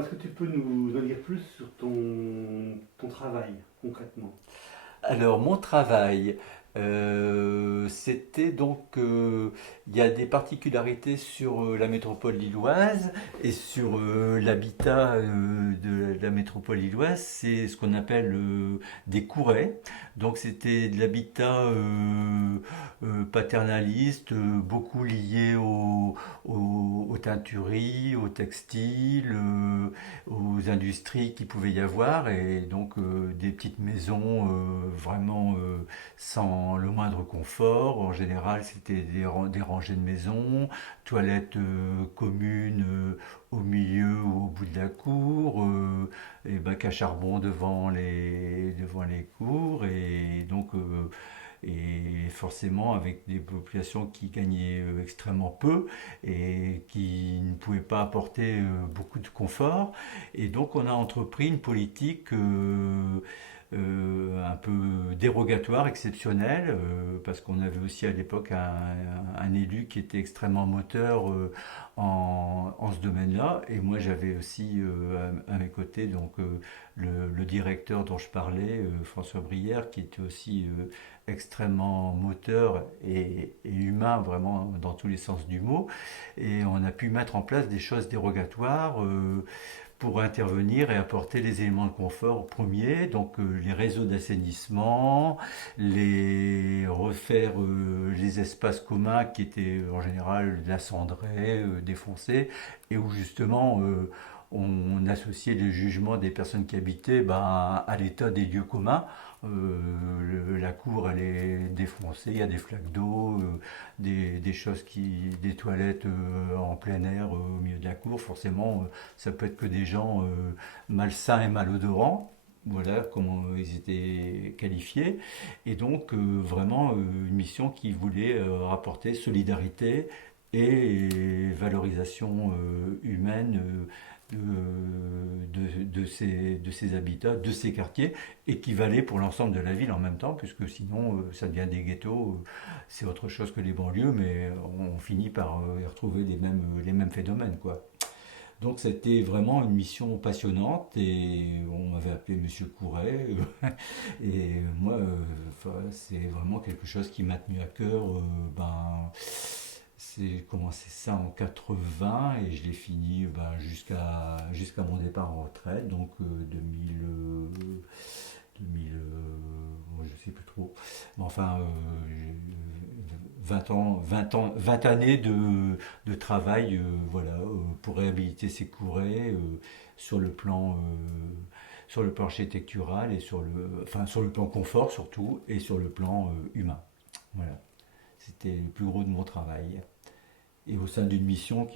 Est-ce que tu peux nous en dire plus sur ton travail concrètement? Alors, mon travail, c'était donc, il y a des particularités sur la métropole lilloise et sur l'habitat de la métropole lilloise, c'est ce qu'on appelle des courets. Donc, c'était de l'habitat paternaliste, beaucoup lié aux teintureries, aux textiles, aux industries qui pouvaient y avoir, et donc des petites maisons vraiment sans le moindre confort. En général, c'était des rangées de maisons, toilettes communes au milieu ou au bout de la cour, et bacs à charbon devant les cours, et donc et forcément avec des populations qui gagnaient extrêmement peu et qui ne pouvaient pas apporter beaucoup de confort. Et donc on a entrepris une politique un peu dérogatoire, exceptionnelle, parce qu'on avait aussi à l'époque un élu qui était extrêmement moteur en ce domaine-là. Et moi j'avais aussi à mes côtés donc, le directeur dont je parlais, François Brière, qui était aussi extrêmement moteur et humain, vraiment dans tous les sens du mot. Et on a pu mettre en place des choses dérogatoires pour intervenir et apporter les éléments de confort au premier, donc les réseaux d'assainissement, les refaire les espaces communs qui étaient en général de la cendrée, défoncés, et où justement on associait le jugement des personnes qui habitaient à l'état des lieux communs. La cour elle est défoncée, il y a des flaques d'eau, des choses des toilettes en plein air au milieu de la cour. Forcément, ça peut être que des gens malsains et malodorants. Voilà comment ils étaient qualifiés. Et donc, vraiment, une mission qui voulait rapporter solidarité et valorisation humaine de ces habitats, de ces quartiers, équivalés pour l'ensemble de la ville en même temps, puisque sinon ça devient des ghettos, c'est autre chose que les banlieues, mais on finit par y retrouver les mêmes phénomènes, quoi. Donc c'était vraiment une mission passionnante et on m'avait appelé Monsieur Couret et moi c'est vraiment quelque chose qui m'a tenu à cœur. C'est commencé ça en 80 et je l'ai fini jusqu'à mon départ en retraite, donc 2000, 2000 bon, je sais plus trop. Mais enfin, 20 années de travail voilà, pour réhabiliter ces courets sur le plan sur le plan architectural et sur le plan confort surtout et sur le plan humain. Voilà, c'était le plus gros de mon travail. Et au sein d'une mission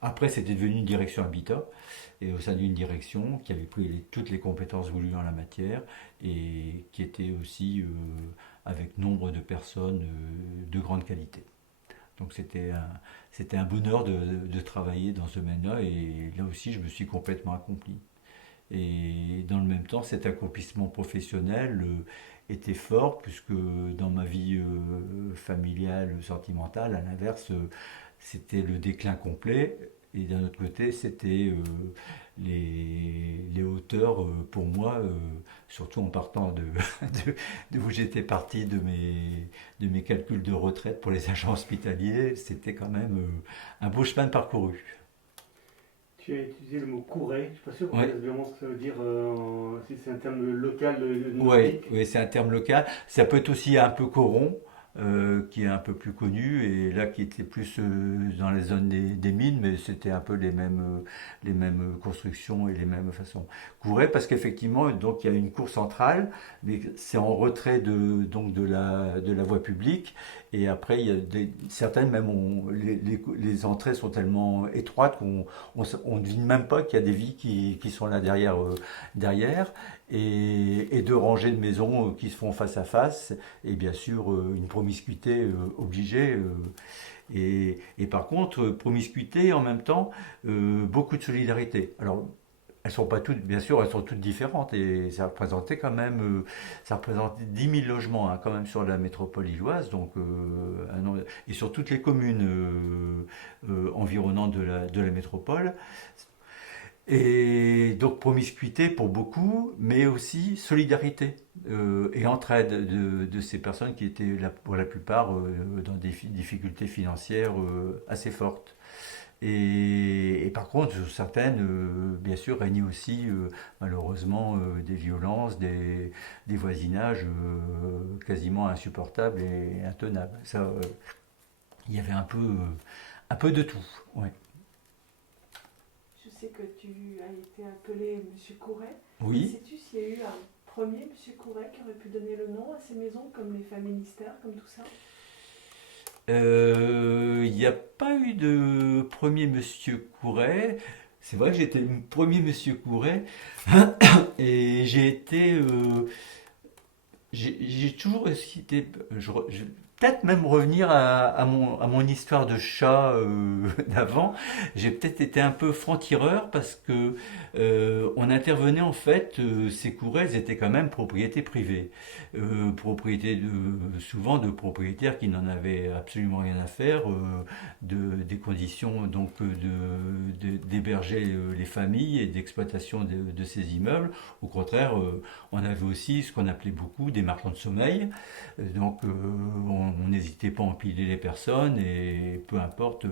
après c'était devenu une direction habitat, et au sein d'une direction qui avait pris toutes les compétences voulues en la matière et qui était aussi avec nombre de personnes de grande qualité. Donc c'était un bonheur de travailler dans ce domaine-là, et là aussi je me suis complètement accompli. Et dans le même temps, cet accomplissement professionnel était fort, puisque dans ma vie familiale, sentimentale, à l'inverse, c'était le déclin complet. Et d'un autre côté, c'était les hauteurs pour moi, surtout en partant de où j'étais parti de mes calculs de retraite pour les agents hospitaliers. C'était quand même un beau chemin de parcouru. Tu as utilisé le mot courait, je ne suis pas sûr qu'on Oui. connaisse vraiment ce que ça veut dire, si c'est un terme local Ouais, nordique. ouais, c'est un terme local. Ça peut être aussi un peu coron, qui est un peu plus connu, et là qui était plus dans les zones des mines, mais c'était un peu les mêmes constructions et les mêmes façons. Courait parce qu'effectivement, donc il y a une cour centrale, mais c'est en retrait donc de la voie publique. Et après, il y a certaines même, les entrées sont tellement étroites on ne devine même pas qu'il y a des vies qui sont là derrière, et deux rangées de maisons qui se font face à face, et bien sûr une promiscuité obligée. Et par contre, promiscuité en même temps, beaucoup de solidarité. Alors, elles sont pas toutes, bien sûr, elles sont toutes différentes, et ça représentait quand même, ça représentait 10 000 logements hein, quand même sur la métropole lilloise, donc et sur toutes les communes environnantes de la métropole. Et donc promiscuité pour beaucoup, mais aussi solidarité et entraide de ces personnes qui étaient pour la plupart dans des difficultés financières assez fortes. Et par contre, sur certaines, bien sûr, régnait aussi malheureusement des violences, des voisinages quasiment insupportables et intenables. Ça, il y avait un peu de tout. Ouais. Je sais que tu as été appelé Monsieur Couret. Oui. Sais-tu s'il y a eu un premier Monsieur Couret qui aurait pu donner le nom à ces maisons, comme les familles mystères, comme tout ça? Il n'y a pas eu de premier Monsieur Couret. C'est vrai que j'étais le premier Monsieur Couret et j'ai été j'ai toujours cité, peut-être même revenir à mon histoire de chat d'avant. J'ai peut-être été un peu franc-tireur parce que on intervenait en fait, ces courets étaient quand même propriété privée. Propriété souvent de propriétaires qui n'en avaient absolument rien à faire des conditions donc d'héberger les familles et d'exploitation de ces immeubles. Au contraire, on avait aussi ce qu'on appelait beaucoup des marchands de sommeil. Donc on n'hésitait pas à empiler les personnes et peu importe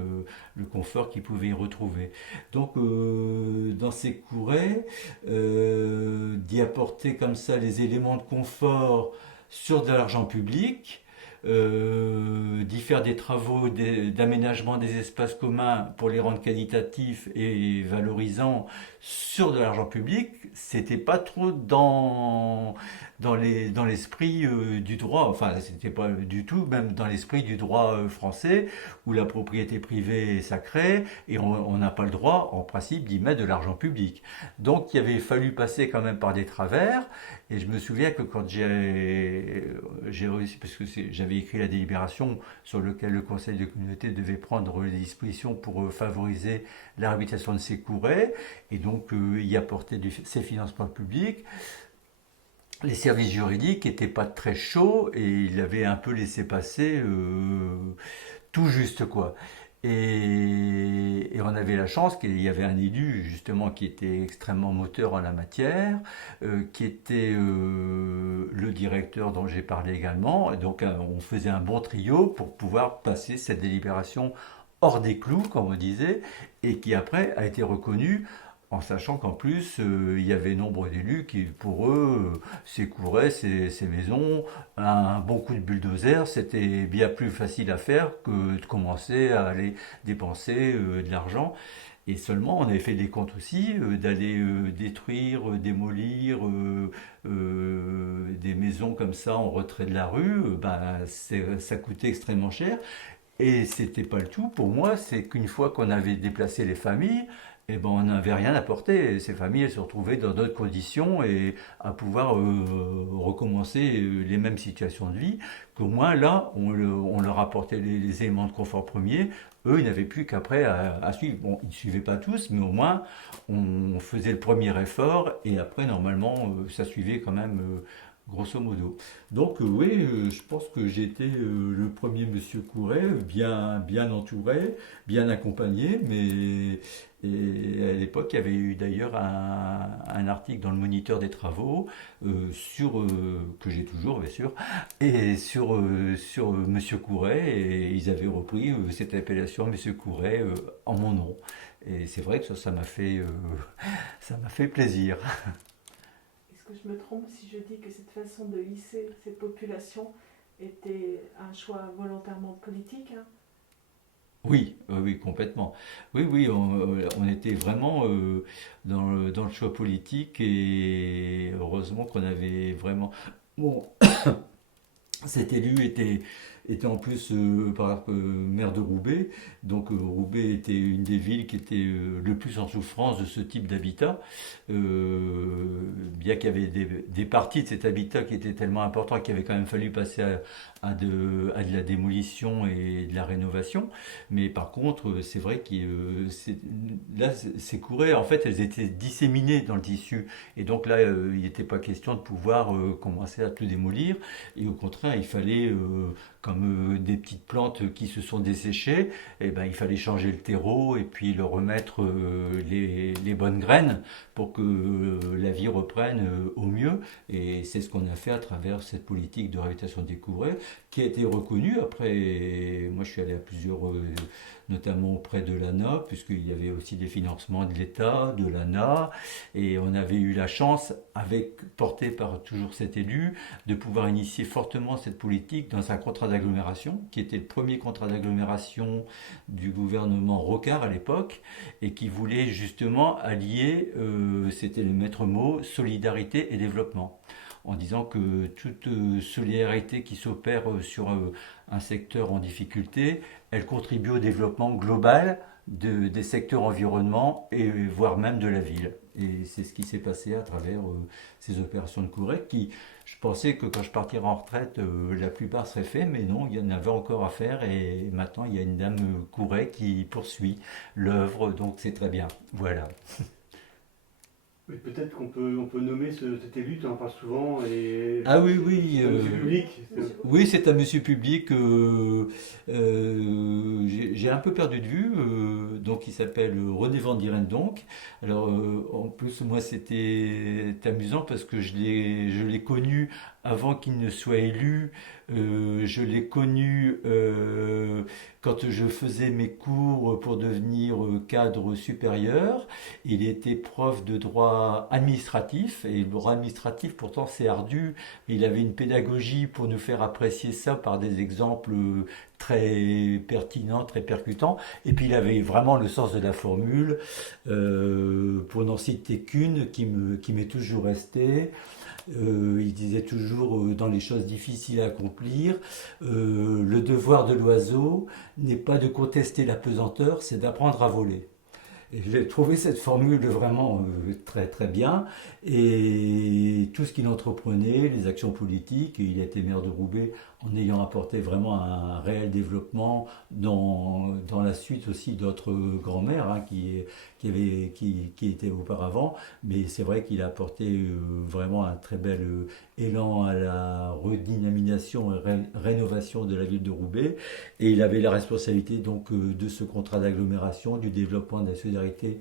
le confort qu'ils pouvaient y retrouver. Donc dans ces courets, d'y apporter comme ça les éléments de confort sur de l'argent public, d'y faire des travaux d'aménagement des espaces communs pour les rendre qualitatifs et valorisants sur de l'argent public, c'était pas trop dans l'esprit du droit, enfin c'était pas du tout même dans l'esprit du droit français où la propriété privée est sacrée et on n'a pas le droit en principe d'y mettre de l'argent public. Donc il avait fallu passer quand même par des travers et je me souviens que quand j'ai réussi, parce que j'avais écrit la délibération sur laquelle le conseil de communauté devait prendre les dispositions pour favoriser la réhabilitation de ces courets et donc y apporter ces financements publics. Les services juridiques n'étaient pas très chauds et ils avaient un peu laissé passer tout juste quoi. Et on avait la chance qu'il y avait un élu justement qui était extrêmement moteur en la matière, qui était le directeur dont j'ai parlé également. Et donc on faisait un bon trio pour pouvoir passer cette délibération hors des clous, comme on disait, et qui après a été reconnu en sachant qu'en plus, il y avait nombre d'élus qui, pour eux, s'écouraient ces maisons. Un bon coup de bulldozer, c'était bien plus facile à faire que de commencer à aller dépenser de l'argent. Et seulement, on avait fait des comptes aussi, d'aller détruire, démolir des maisons comme ça en retrait de la rue. Ben, ça coûtait extrêmement cher. Et c'était pas le tout. Pour moi, c'est qu'une fois qu'on avait déplacé les familles, eh ben, on n'avait rien apporté. Ces familles elles se retrouvaient dans d'autres conditions et à pouvoir recommencer les mêmes situations de vie. Qu'au moins là, on leur apportait les éléments de confort premiers. Eux, ils n'avaient plus qu'après à suivre. Bon, ils ne suivaient pas tous, mais au moins on faisait le premier effort et après, normalement, ça suivait quand même. Grosso modo. Donc oui, je pense que j'ai été le premier Monsieur Couret, bien entouré, bien accompagné, mais et à l'époque il y avait eu d'ailleurs un article dans le Moniteur des travaux que j'ai toujours bien sûr, et sur Monsieur Couret, et ils avaient repris cette appellation Monsieur Couret en mon nom. Et c'est vrai que ça ça m'a fait plaisir. Est-ce que je me trompe si je dis que cette façon de hisser cette population était un choix volontairement politique, hein? Oui, oui, complètement. Oui, oui, on était vraiment dans le choix politique et heureusement qu'on avait vraiment. Bon, cet élu était en plus maire de Roubaix, donc Roubaix était une des villes qui était le plus en souffrance de ce type d'habitat, bien qu'il y avait des parties de cet habitat qui étaient tellement importants qu'il avait quand même fallu passer à de la démolition et de la rénovation, mais par contre c'est vrai que là ces courets en fait elles étaient disséminées dans le tissu, et donc là il n'était pas question de pouvoir commencer à tout démolir, et au contraire il fallait comme des petites plantes qui se sont desséchées, et ben, il fallait changer le terreau et puis leur remettre les bonnes graines pour que la vie reprenne au mieux. Et c'est ce qu'on a fait à travers cette politique de réhabilitation des courets, qui a été reconnue. Après, moi je suis allé à plusieurs, notamment auprès de l'ANA, puisqu'il y avait aussi des financements de l'État, de l'ANA, et on avait eu la chance, porté par toujours cet élu, de pouvoir initier fortement cette politique dans un contrat d'agglomération, qui était le premier contrat d'agglomération du gouvernement Rocard à l'époque, et qui voulait justement allier, c'était le maître mot, solidarité et développement, en disant que toute solidarité qui s'opère sur un secteur en difficulté, elle contribue au développement global des secteurs environnement et voire même de la ville. Et c'est ce qui s'est passé à travers ces opérations de Courret qui, je pensais que quand je partirais en retraite, la plupart seraient faits, mais non, il y en avait encore à faire et maintenant il y a une dame Courret qui poursuit l'œuvre, donc c'est très bien. Voilà. Oui, peut-être on peut nommer cet élu, tu en parles souvent, et Ah oui, oui. c'est un monsieur public. Oui, c'est un monsieur public. J'ai un peu perdu de vue. Donc, il s'appelle René Van Dieren. Donc, alors, en plus, moi, c'était amusant parce que je l'ai connu avant qu'il ne soit élu. Je l'ai connu quand je faisais mes cours pour devenir cadre supérieur. Il était prof de droit administratif et le droit administratif, pourtant, c'est ardu. Il avait une pédagogie pour nous faire apprécier ça par des exemples très pertinents, très percutants. Et puis il avait vraiment le sens de la formule, pour n'en citer qu'une qui m'est toujours restée. Il disait toujours dans les choses difficiles à accomplir, le devoir de l'oiseau n'est pas de contester la pesanteur, c'est d'apprendre à voler. Et j'ai trouvé cette formule vraiment très très bien. Et tout ce qu'il entreprenait, les actions politiques, et il a été maire de Roubaix en ayant apporté vraiment un réel développement dans la suite aussi d'autres grands maires qui étaient auparavant. Mais c'est vrai qu'il a apporté vraiment un très bel élan à la redynamisation et rénovation de la ville de Roubaix. Et il avait la responsabilité donc de ce contrat d'agglomération, du développement de la solidarité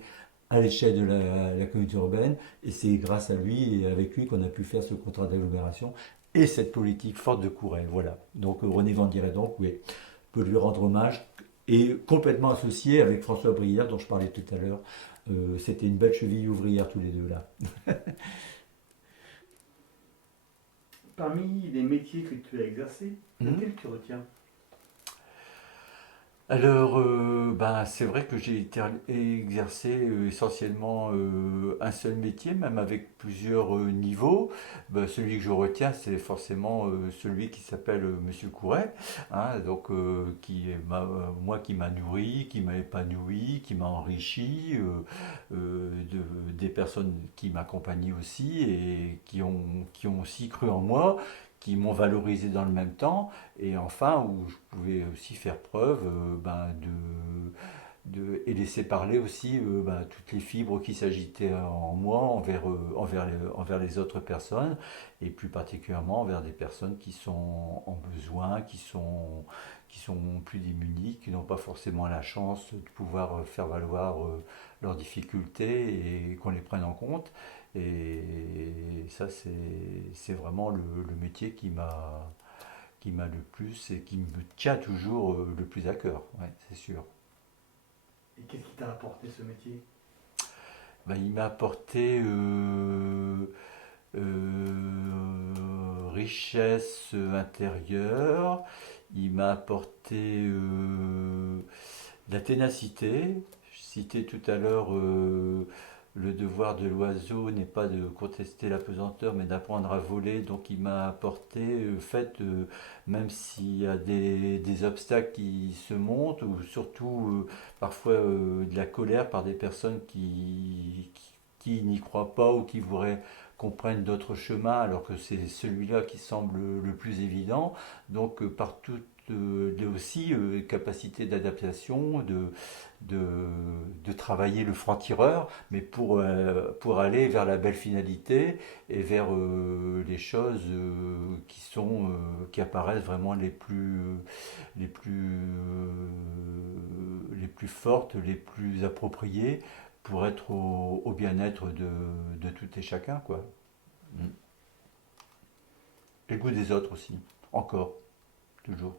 à l'échelle de la communauté urbaine. Et c'est grâce à lui et avec lui qu'on a pu faire ce contrat d'agglomération et cette politique forte de Courret. Voilà. Donc René Van Dieren, donc, oui, peut lui rendre hommage et complètement associé avec François Brière dont je parlais tout à l'heure. C'était une belle cheville ouvrière tous les deux là. Parmi les métiers que tu as exercés, lequel tu retiens? Alors, c'est vrai que j'ai exercé essentiellement un seul métier, même avec plusieurs niveaux. Celui que je retiens, c'est forcément celui qui s'appelle Monsieur Couret, hein, donc moi qui m'a nourri, qui m'a épanoui, qui m'a enrichi, des personnes qui m'accompagnaient aussi et qui ont aussi cru en moi, qui m'ont valorisé dans le même temps, et enfin où je pouvais aussi faire preuve et laisser parler aussi toutes les fibres qui s'agitaient en moi envers les autres personnes, et plus particulièrement envers des personnes qui sont en besoin, qui sont plus démunies, qui n'ont pas forcément la chance de pouvoir faire valoir leurs difficultés et qu'on les prenne en compte. Et ça, c'est vraiment le métier qui m'a le plus et qui me tient toujours le plus à cœur, ouais, c'est sûr. Et qu'est-ce qui t'a apporté ce métier? Il m'a apporté richesse intérieure, il m'a apporté la ténacité. Je citais tout à l'heure le devoir de l'oiseau n'est pas de contester la pesanteur, mais d'apprendre à voler. Donc il m'a apporté le fait, même s'il y a des obstacles qui se montent, ou surtout parfois de la colère par des personnes qui n'y croient pas ou qui voudraient qu'on prenne d'autres chemins, alors que c'est celui-là qui semble le plus évident. Donc par toute aussi capacité d'adaptation, de travailler le franc-tireur, mais pour aller vers la belle finalité et vers les choses qui apparaissent vraiment les plus fortes, les plus appropriées pour être au bien-être de tout et chacun, quoi. Mm. Et le goût des autres aussi, encore, toujours.